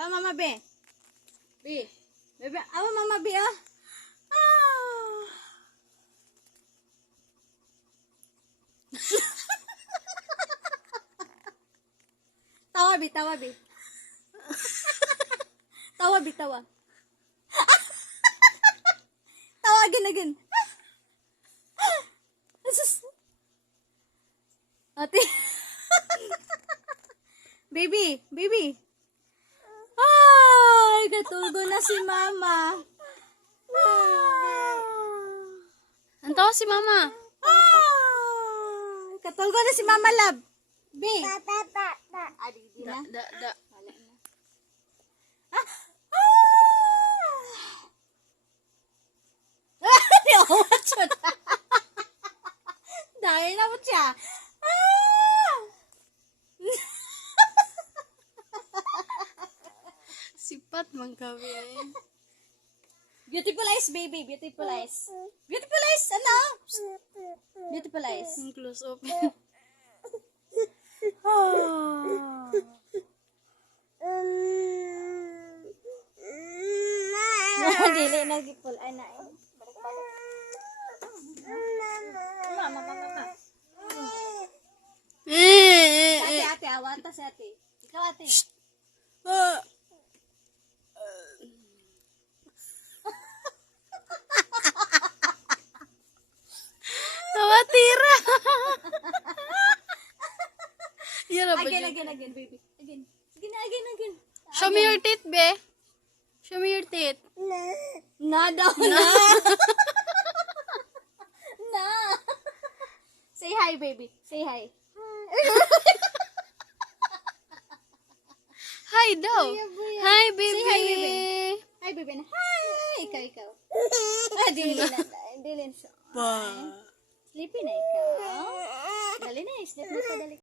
Awa mama be. Be. Bebe, awa mama be ah. Ah. Tawa be, tawa be. Tawa be, tawa. Tawa again. Ate. Baby. Ay, katulgo na si mama. Antawa si mama. Katulgo na si mama, love. Be. Adi, di na. Da. Dahil na po siya. Sipat man kami eh. Beautiful eyes, baby. Beautiful eyes. Beautiful eyes, ano? Beautiful eyes. Ang close up. Dili na gipul. Ay na. Mama. Ate, awata si ate. Ikaw ate. Nawatira. Yan ba Again, baby. Again. Again. Show me your teeth, be. Show me your teeth. Na daw na. Na. Say hi, baby. Say hi. Hi daw. Buya. Hi, baby. Say hi, baby. Hi, baby. Hi. Ikaw. Dili na. Pa. Sleepy na ikaw. Dali na. Sleep na ka, dali.